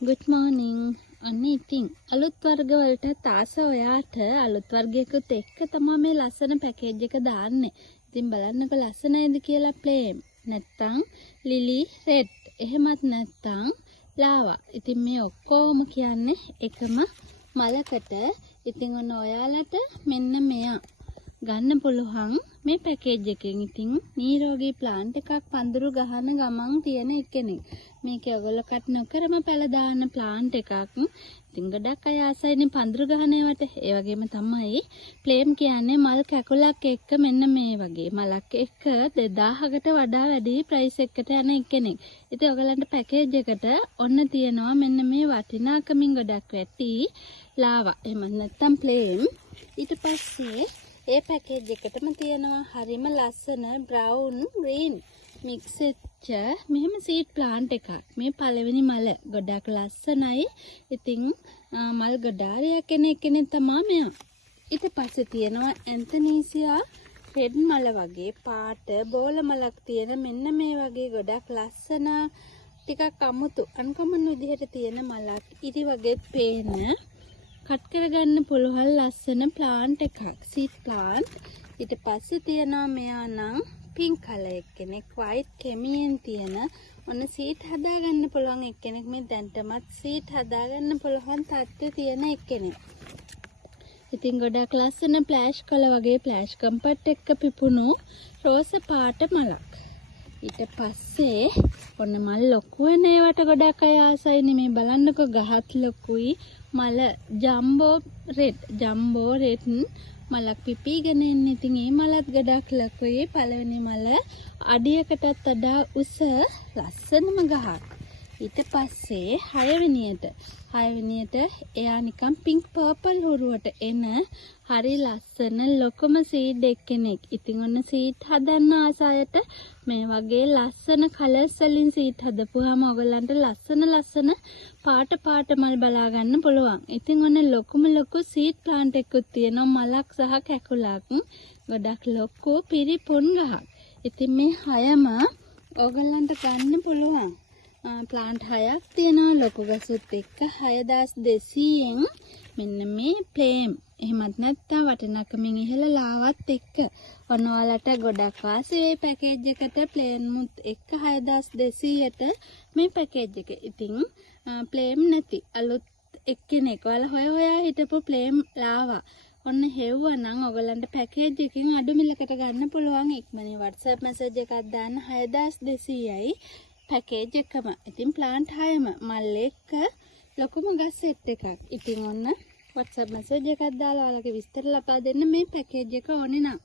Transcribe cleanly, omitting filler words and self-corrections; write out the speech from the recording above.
Good morning. අන්න ඉතින් අලුත් වර්ග වලට ආස ඔයාට අලුත් වර්ගයකට එක්ක තමයි මේ ලස්සන පැකේජ් එක දාන්නේ. ඉතින් බලන්නකො ලස්සනයිද කියලා ප්ලේම්. නැත්තම් ලිලි රෙඩ්. එහෙමත් නැත්තම් ලාවා. ඉතින් මේ ඔක්කොම කියන්නේ එකම මලකට. ඉතින් ඔන්න ඔයාලට මෙන්න මෙයා ගන්න පුළුවන් මේ පැකේජ් එකෙන්. ඉතින් නිරෝගී ප්ලාන්ට් එකක් පඳුරු ගහන ගමන් තියෙන එකනේ. මේක ඔයගොල්ලෝ කට් නොකරම පැල දාන ප්ලාන්ට් එකක්. ඉතින් ගොඩක් අය ආසයිනේ පඳුරු ගහන ඒවට. ඒ වගේම තමයි ප්ලේම් කියන්නේ මල් කැකුලක් එක්ක මෙන්න මේ වගේ මලක් එක්ක 2000කට වඩා වැඩි ප්‍රයිස් එකකට යන එකනේ. ඉතින් ඔයගලන්ට පැකේජ් එකට ඔන්න තියෙනවා මෙන්න මේ වටිනාකමින් ගොඩක් වැටි ලාවා. එහෙම නැත්නම් ප්ලේම්. ඊට පස්සේ ඒ පැකේජ් එකටම තියෙනවා හරිම ලස්සන බ්‍රවුන් ග්‍රීන් මික්ස් වෙච්ච මෙහෙම සීඩ් ප්ලාන්ට් එකක්. මේ පළවෙනි මල ගොඩක් ලස්සනයි. ඉතින් මල් ගොඩාරියක් කෙනෙක් තමයි මෙයා. ඊට පස්සේ තියෙනවා ඇන්තනීසියා රෙඩ් මල වගේ පාට බෝල මලක් තියෙන මෙන්න මේ වගේ ගොඩක් ලස්සන ටිකක් අමුතු අන්කමන් විදිහට තියෙන මලක්. ඉරි වගේ පේන කට් කරගන්න පුළුවන් ලස්සන ප්ලාන්ට් එකක් සීඩ් ප්ලාන්ට්. ඊට පස්සේ තියෙනවා මෙයා නම් පින්ක් කලර් එක්කෙනෙක් වයිට් කෙමියෙන් තියෙන ඔන්න සීඩ් හදාගන්න පුළුවන් එක්කෙනෙක්. මේ දැන්ටමත් සීඩ් හදාගන්න පුළුවන් තත්ත්වයේ තියෙන එක්කෙනෙක්. ඉතින් ගොඩක් ලස්සන ෆ්ලෑෂ් කලර් වගේ ෆ්ලෑෂ් කම්පර්ට් එක්ක පිපුණු රෝස පාට මලක්. ඊට පස්සේ ඔන්න මල් ලොකු වෙන ඒවට ගොඩක් අය ආසයිනේ. මේ බලන්නකො ගහත් ලොකුයි මල ජම්බෝ රෙඩ් මලක් පිපිගෙන එන්නේ. ඉතින් මේ මලත් ගොඩක් ලොකුයි. පළවෙනි මල අඩියකටත් වඩා උස ලස්සනම ගහක්. ඊට පස්සේ හයවෙනියට එයා නිකන් පින්ක් පර්පල් හුරුවට එන හරි ලස්සන ලොකම සීඩ් එක්කෙනෙක්. ඉතින් ඔන්න සීඩ් හදන්න ආසයට මේ වගේ ලස්සන කලර්ස් වලින් සීඩ් හදපුවාම ඔයගලන්ට ලස්සන පාට මල් බලා ගන්න පුළුවන්. ඉතින් ඔන්න ලොකුම ලොකු සීඩ් ප්ලාන්ට් එකකුත් තියෙනවා මලක් සහ කැකුලක්. ගොඩක් ලොකු පිරිපුන් ගහක්. ඉතින් මේ හයම ඔයගලන්ට ගන්න පුළුවන්. ප්ලාන්ට් 6ක් තියෙනවා ලොකු ගසුත් එක්ක 6200න් මෙන්න මේ ප්ලේම්. එහෙමත් නැත්නම් වටිනාකමින් ඉහළ ලාවත් එක්ක ඔන්න ඔයාලට ගොඩක් වාසි වෙයි පැකේජ් එකට ප්ලේම් මුත් එක්ක 6200ට මේ පැකේජ් එක. ඉතින් ප්ලේම් නැති අලුත් එක්කෙනෙක් ඔයාලා හොයා හිටපු ප්ලේම් ලාවා ඔන්න හෙව්වනම් ඔයගලන්ට පැකේජ් එකෙන් අඩු මිලකට ගන්න පුළුවන්. ඉක්මනින් WhatsApp මැසේජ් එකක් දාන්න 6200යි පැකේජ් එකම. ඉතින් ප්ලාන්ට් 6ම මල් එක්ක ලොකුම ගස් සෙට් එකක්. ඉතින් ඔන්න WhatsApp මැසේජ් එකක් දාලා ඔයාලගේ විස්තර ලබා දෙන්න මේ පැකේජ් එක ඕනේ නම්.